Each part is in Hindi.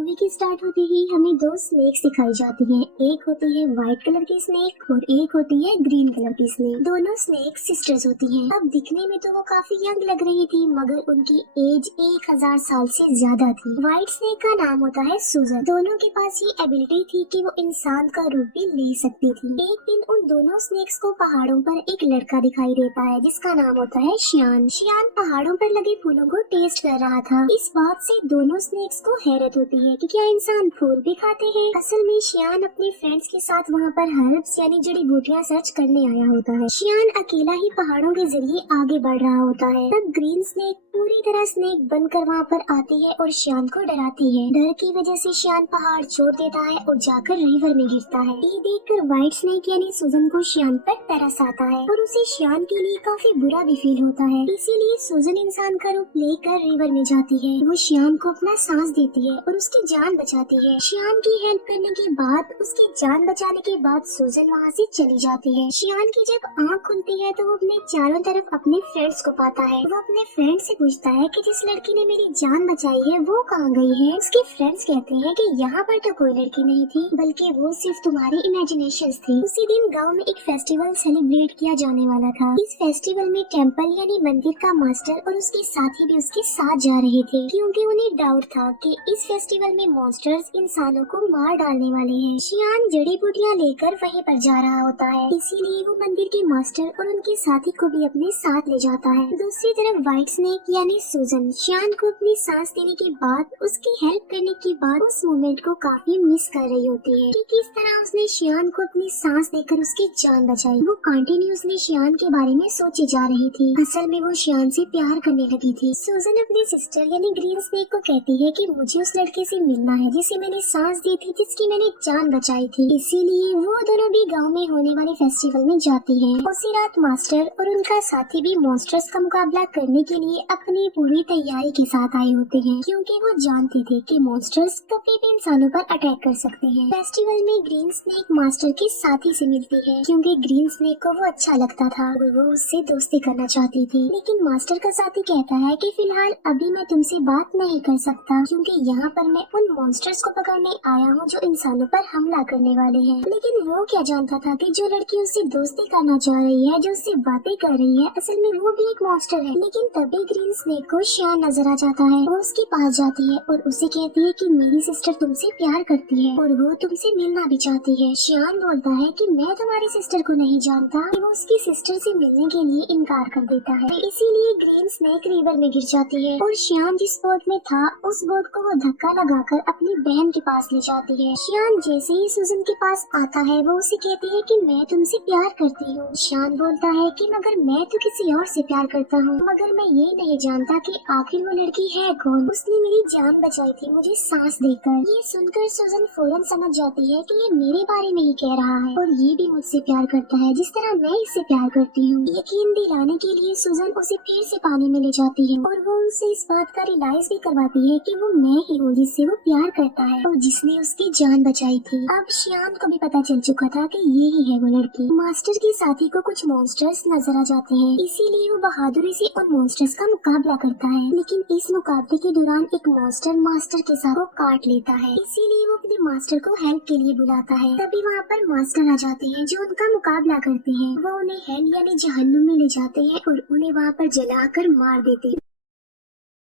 मूवी की स्टार्ट होते ही हमें दो स्नेक्स दिखाई जाती हैं। एक होती है व्हाइट कलर की स्नेक और एक होती है ग्रीन कलर की स्नेक। दोनों स्नेक सिस्टर्स होती हैं। अब दिखने में तो वो काफी यंग लग रही थी, मगर उनकी एज 1000 साल से ज्यादा थी। व्हाइट स्नेक का नाम होता है सूजन। दोनों के पास ये एबिलिटी थी कि वो इंसान का रूप भी ले सकती थी। एक दिन उन दोनों स्नेक्स को पहाड़ों पर एक लड़का दिखाई देता है जिसका नाम होता है शियान। शियान पहाड़ों पर लगे फूलों को टेस्ट कर रहा था। इस बात से दोनों स्नेक्स को हैरत होती है कि क्या इंसान फूल भी खाते हैं। असल में शियान अपने फ्रेंड्स के साथ वहाँ पर हर्ब्स यानी जड़ी बूटियाँ सर्च करने आया होता है। शियान अकेला ही पहाड़ों के जरिए आगे बढ़ रहा होता है। तब ग्रीन स्नेक पूरी तरह स्नेक बनकर वहाँ पर आती है और शियान को डराती है। डर की वजह से शियान पहाड़ छोड़ देता है और जाकर रिवर में गिरता है। ये देखकर व्हाइट स्नेक यानी सुजन को शियान पर तरस आता है और उसे शियान के लिए काफी बुरा भी फील होता है। इसीलिए सुजन इंसान का रूप लेकर रिवर में जाती है। वो शियान को अपना सांस देती है और उसकी जान बचाती है। शियान की हेल्प करने के बाद, उसकी जान बचाने के बाद सुजन वहाँ से चली जाती है। शियान की जब आँख खुलती है तो वो अपने चारों तरफ अपने फ्रेंड्स को पाता है। वो अपने फ्रेंड से पूछता है कि जिस लड़की ने मेरी जान बचाई है वो कहाँ गई है। उसके फ्रेंड्स कहते हैं कि यहाँ पर तो कोई लड़की नहीं थी, बल्कि वो सिर्फ तुम्हारी इमेजिनेशंस थी। उसी दिन गांव में एक फेस्टिवल सेलिब्रेट किया जाने वाला था। इस फेस्टिवल में टेम्पल यानी मंदिर का मास्टर और उसके साथी भी उसके साथ जा रहे थे, क्योंकि उन्हें डाउट था कि इस फेस्टिवल में मॉन्स्टर्स इंसानों को मार डालने वाले हैं। शियान जड़ी बूटियाँ लेकर वहीं पर जा रहा होता है, इसीलिए वो मंदिर के मास्टर और उनके साथी को भी अपने साथ ले जाता है। दूसरी तरफ व्हाइट स्नेक यानी सुजन शियान को अपनी सांस देने के बाद, उसकी हेल्प करने के बाद उस मोमेंट को काफी मिस कर रही होती है कि किस तरह उसने शियान को अपनी सांस देकर उसकी जान बचाई। वो कंटिन्यूअसली शियान के बारे में सोची जा रही थी। असल में वो शियान से प्यार करने लगी थी। सुजन अपनी सिस्टर यानी ग्रीन स्नेक को कहती है कि मुझे उस लड़के से मिलना है जिसे मैंने सांस दी थी, जिसकी मैंने जान बचाई थी। इसीलिए वो दोनों भी गांव में होने वाले फेस्टिवल में जाती हैं। उसी रात मास्टर और उनका साथी भी मॉन्स्टर्स का मुकाबला करने के लिए अपनी पूरी तैयारी के साथ आए होते हैं, क्योंकि वो जानते थे कि मॉन्स्टर्स कभी भी इंसानों पर अटैक कर सकते हैं। फेस्टिवल में ग्रीन स्नेक मास्टर के साथी से मिलती है, क्योंकि ग्रीन स्नेक को वो अच्छा लगता था और वो उससे दोस्ती करना चाहती थी। लेकिन मास्टर का साथी कहता है कि फिलहाल अभी मैं तुमसे बात नहीं कर सकता, क्योंकि यहाँ पर मैं उन मॉन्स्टर्स को पकड़ने आया हूँ जो इंसानों पर हमला करने वाले हैं। लेकिन वो क्या जानता था कि जो लड़की उससे दोस्ती करना चाह रही है, जो उससे बातें कर रही है, असल में वो भी एक मॉन्स्टर है। लेकिन तभी ग्रीन स्नेक को शियान नजर आ जाता है। वो उसके पास जाती है और उसे कहती है कि मेरी सिस्टर तुमसे प्यार करती है और वो तुमसे मिलना भी चाहती है। शियान बोलता है कि मैं तुम्हारी सिस्टर को नहीं जानता। वो उसकी सिस्टर से मिलने के लिए इनकार कर देता है। इसीलिए ग्रीन स्नेक रिवर में गिर जाती है और शियान जिस बोट में था उस बोट को वो धक्का लगाकर अपनी बहन के पास ले जाती है। शियान जैसे ही सुजन के पास आता है वो उसे कहती है कि मैं तुमसे प्यार करती हूँ। शियान बोलता है कि मगर मैं तो किसी और से प्यार करता हूँ, मगर मैं ये नहीं जानता कि आखिर वो लड़की है कौन। उसने मेरी जान बचाई थी मुझे सांस देकर। ये सुनकर सुजन फौरन समझ जाती है कि ये मेरे बारे में ही कह रहा है और ये भी मुझसे प्यार करता है जिस तरह मैं इससे प्यार करती हूँ। यकीन दिलाने के लिए सुजन उसे फिर से पानी में ले जाती है और वो उसे इस बात का रियलाइज भी करवाती है कि वो मैं ही हूँ जिससे वो प्यार करता है और जिसने उसकी जान बचाई थी। अब शियान को भी पता चल चुका था कि ये ही है वो लड़की। मास्टर के साथी को कुछ मॉन्स्टर्स नजर आ जाते हैं, इसीलिए वो बहादुरी से उन मॉन्स्टर्स का मुकाबला करता है। लेकिन इस मुकाबले के दौरान एक मॉन्स्टर मास्टर के साथ को काट लेता है, इसीलिए वो अपने मास्टर को हेल्प के लिए बुलाता है। तभी वहाँ पर मास्टर आ जाते हैं जो उनका मुकाबला करते हैं। वो उन्हें हेल यानी जहन्नुम में ले जाते हैं और उन्हें वहाँ पर जलाकर मार देते हैं।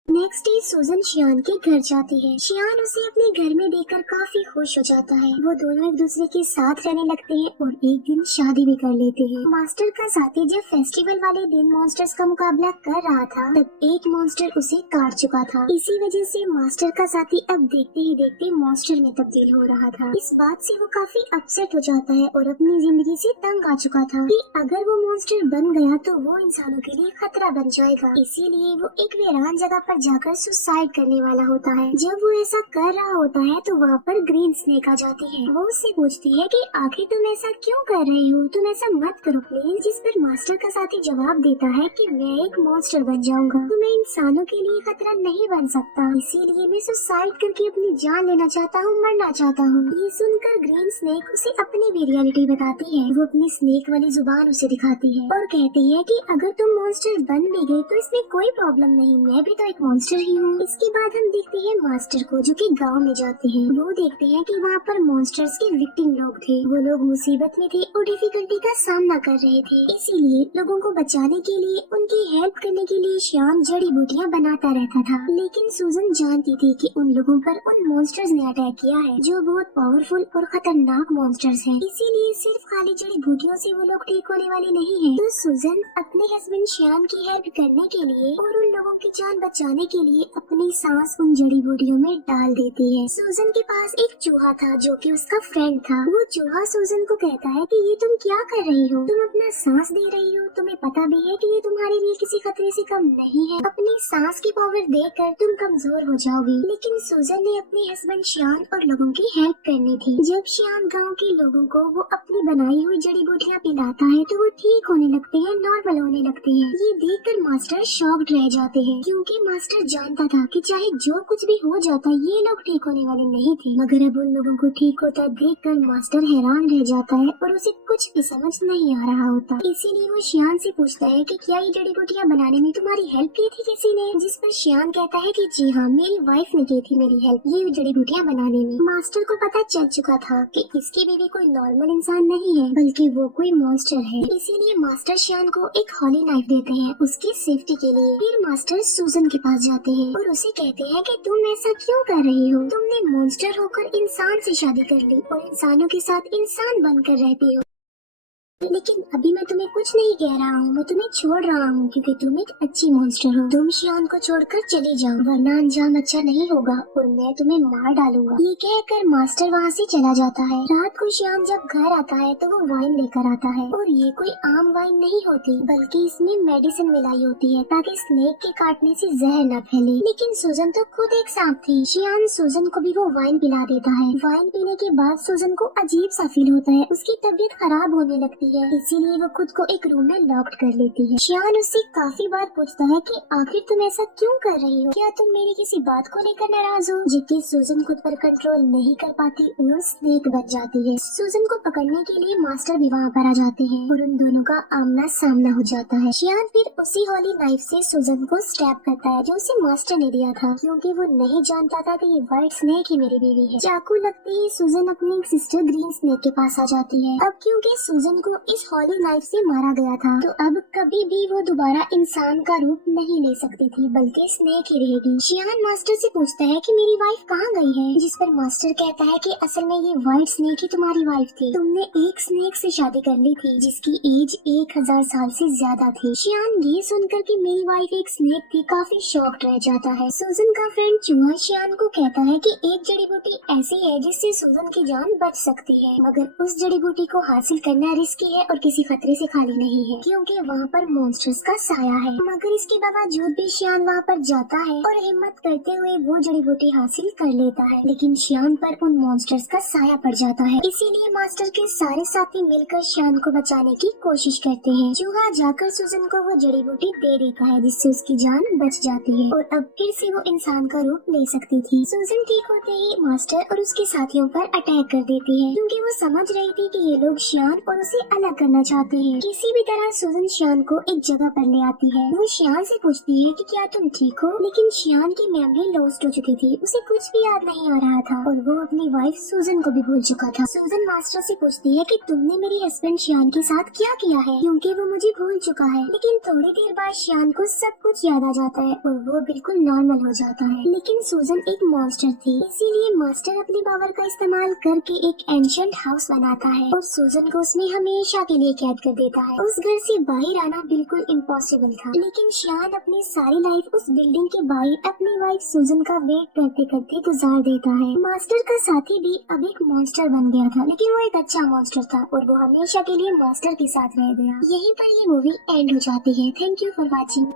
नेक्स्ट डे सुजन शियान के घर जाती है। शियान उसे अपने घर में देखकर काफी खुश हो जाता है। वो दोनों एक दूसरे के साथ रहने लगते हैं और एक दिन शादी भी कर लेते हैं। मास्टर का साथी जब फेस्टिवल वाले दिन मॉन्स्टर्स का मुकाबला कर रहा था तब एक मॉन्स्टर उसे काट चुका था। इसी वजह से मास्टर का साथी अब देखते ही देखते मॉन्स्टर में तब्दील हो रहा था। इस बात से वो काफी अपसेट हो जाता है और अपनी जिंदगी से तंग आ चुका था कि अगर वो मॉन्स्टर बन गया तो वो इंसानों के लिए खतरा बन जाएगा। इसीलिए वो एक वीरान जगह पर जाकर सुसाइड करने वाला होता है। जब वो ऐसा कर रहा होता है तो वहाँ पर ग्रीन स्नेक आ जाती है। वो उससे पूछती है कि आखिर तुम ऐसा क्यों कर रही हो, तुम ऐसा मत करो प्लीज। जिस पर मास्टर का साथी जवाब देता है कि मैं एक मॉन्स्टर बन जाऊंगा तो मैं इंसानों के लिए खतरा नहीं बन सकता, इसीलिए मैं सुसाइड करके अपनी जान लेना चाहता हूँ, मरना चाहता हूँ। ये सुनकर ग्रीन स्नेक उसे अपनी भी रियलिटी बताती है। वो अपनी स्नेक वाली जुबान उसे दिखाती है और कहती है कि अगर तुम मॉन्स्टर बन भी गए तो इसमें कोई प्रॉब्लम नहीं, मैं भी तो एक मॉन्स्टर ही हूँ। इसके बाद हम देखते हैं मास्टर को, जो कि गांव में जाते हैं। वो देखते हैं कि वहाँ पर मॉन्स्टर्स के विक्टिम लोग थे। वो लोग मुसीबत में थे और डिफिकल्टी का सामना कर रहे थे। इसीलिए लोगों को बचाने के लिए, उनकी हेल्प करने के लिए श्याम जड़ी बूटियाँ बनाता रहता था। लेकिन सूजन जानती थी कि उन लोगों पर उन मॉन्स्टर्स ने अटैक किया है, जो बहुत पावरफुल और खतरनाक मॉन्स्टर्स हैं। इसीलिए सिर्फ खाली जड़ी बूटियों से वो लोग ठीक होने वाले नहीं हैं। तो सूजन अपने हस्बैंड श्याम की हेल्प करने के लिए और उन लोगों की जान बचाने के लिए अपनी सांस उन जड़ी बूटियों में डाल देती है। सूजन के पास एक चूहा था, जो कि उसका फ्रेंड था। वो चूहा सूजन को कहता है कि ये तुम क्या कर रही हो, तुम अपना सांस दे रही हो, तुम्हें पता भी है कि ये तुम्हारे लिए किसी खतरे से कम नहीं है। अपनी सांस की पावर देकर तुम कमजोर हो जाओगी। लेकिन सूजन ने अपने हस्बैंड श्याम और लोगों की हेल्प करनी थी। जब श्याम गाँव के लोगों को वो अपनी बनाई हुई जड़ी बूटियाँ पिलाता है तो वो ठीक होने लगते हैं, नॉर्मल होने लगते हैं। ये देखकर मास्टर शॉक्ड रह जाते हैं, क्योंकि मास्टर जानता था कि चाहे जो कुछ भी हो जाता ये लोग ठीक होने वाले नहीं थे। मगर अब उन लोगों को ठीक होता देखकर मास्टर हैरान रह जाता है और उसे कुछ भी समझ नहीं आ रहा होता। इसीलिए वो श्याम से पूछता है कि क्या ये जड़ी बूटियाँ बनाने में तुम्हारी हेल्प की थी किसी ने? जिस पर श्याम कहता है कि जी हाँ, मेरी वाइफ ने की थी मेरी हेल्प ये जड़ी बूटियाँ बनाने में। मास्टर को पता चल चुका था कि इसकी बीवी कोई नॉर्मल इंसान नहीं है, बल्कि वो कोई मॉन्स्टर है। इसीलिए मास्टर श्याम को एक हॉली नाइफ देते हैं उसकी सेफ्टी के लिए। फिर मास्टर सूजन के पास जाते हैं और उसे कहते हैं कि तुम ऐसा क्यों कर रही हो? तुमने मॉन्स्टर होकर इंसान से शादी कर ली और इंसानों के साथ इंसान बनकर रहती हो। लेकिन अभी मैं तुम्हें कुछ नहीं कह रहा हूँ, मैं तुम्हें छोड़ रहा हूँ क्योंकि तुम एक अच्छी मॉन्स्टर हो। तुम श्याम को छोड़कर चली जाओ, वरना अंजाम अच्छा नहीं होगा और मैं तुम्हें मार डालूंगा। ये कहकर मास्टर वहाँ से चला जाता है। रात को श्याम जब घर आता है तो वो वाइन लेकर आता है और ये कोई आम वाइन नहीं होती, बल्कि इसमें मेडिसिन मिलाई होती है ताकि स्नेक के काटने से जहर न फैले। लेकिन सूजन तो खुद एक सांप थी। श्याम सूजन को भी वो वाइन पिला देता है। वाइन पीने के बाद सूजन को अजीब सा फील होता है, उसकी तबीयत खराब होने लगती है। इसीलिए वो खुद को एक रूम में लॉक्ड कर लेती है। श्याम उससे काफी बार पूछता है कि आखिर तुम ऐसा क्यों कर रही हो? क्या तुम मेरी किसी बात को लेकर नाराज हो? जबकि सूजन खुद पर कंट्रोल नहीं कर पाती और स्नेक बच जाती है। सूजन को पकड़ने के लिए मास्टर भी वहाँ पर आ जाते हैं और उन दोनों का आमना सामना हो जाता है। श्याम फिर उसी हॉली नाइफ से सूजन को स्टैब करता है जो उसे मास्टर ने दिया था, क्योंकि वो नहीं जानता था कि ये व्हाइट स्नेक ही मेरी बीवी है। चाकू लगते ही सूजन अपनी सिस्टर ग्रीन स्नेक के पास आ जाती है। अब क्योंकि सूजन को इस हॉली नाइफ से मारा गया था तो अब कभी भी वो दोबारा इंसान का रूप नहीं ले सकती थी, बल्कि स्नेक ही रहेगी। श्याम मास्टर से पूछता है कि मेरी वाइफ कहाँ गई है, जिस पर मास्टर कहता है कि असल में ये व्हाइट स्नेक ही तुम्हारी वाइफ थी। तुमने एक स्नेक से शादी कर ली थी जिसकी एज 1000 साल से ज्यादा थी। श्याम ये सुनकर कि मेरी वाइफ एक स्नेक थी काफी शॉक्ड रह जाता है। सूजन का फ्रेंड चूहा श्याम को कहता है कि एक जड़ी बूटी ऐसी है जिससे सूजन की जान बच सकती है, मगर उस जड़ी बूटी को हासिल करना रिस्की है और किसी खतरे से खाली नहीं है, क्योंकि वहाँ पर मॉन्स्टर्स का साया है। मगर इसके बावजूद भी श्याम वहाँ पर जाता है और हिम्मत करते हुए वो जड़ी बूटी हासिल कर लेता है, लेकिन श्याम पर उन मॉन्स्टर्स का साया पड़ जाता है। इसीलिए मास्टर के सारे साथी मिलकर श्याम को बचाने की कोशिश करते हैं। चूहा जाकर सूजन को वो जड़ी बूटी दे देता है जिससे उसकी जान बच जाती है और अब फिर से वो इंसान का रूप ले सकती थी। सूजन ठीक होते ही मास्टर और उसके साथियों पर अटैक कर देती है, क्योंकि वो समझ रही थी कि ये लोग श्याम और उसे अलग करना चाहते हैं। किसी भी तरह सूजन श्याम को एक जगह पर ले आती है। वो श्याम से पूछती है कि क्या तुम ठीक हो, लेकिन श्याम की मेमोरी लॉस्ट हो चुकी थी, उसे कुछ भी याद नहीं आ रहा था और वो अपनी वाइफ सूजन को भी भूल चुका था। सूजन मास्टर से पूछती है कि तुमने मेरे हस्बैंड श्याम के साथ क्या किया है, क्योंकि वो मुझे भूल चुका है। लेकिन थोड़ी देर बाद श्याम को सब कुछ याद आ जाता है और वो बिल्कुल नॉर्मल हो जाता है। लेकिन सूजन एक मॉन्स्टर थी, इसीलिए मास्टर अपनी पावर का इस्तेमाल करके एक एंशिएंट हाउस बनाता है और सूजन को उसमें हमेशा के लिए कैद कर देता है। उस घर से बाहर आना बिल्कुल इम्पॉसिबल था, लेकिन श्याम अपनी सारी लाइफ उस बिल्डिंग के बाहर अपनी वाइफ सूजन का वेट करते करते गुजार देता है। मास्टर का साथी भी अब एक मॉन्स्टर बन गया था, लेकिन वो एक अच्छा मॉन्स्टर था और वो हमेशा के लिए मास्टर के साथ रह गया। यहीं पर ये मूवी एंड हो जाती है। Thank you for watching.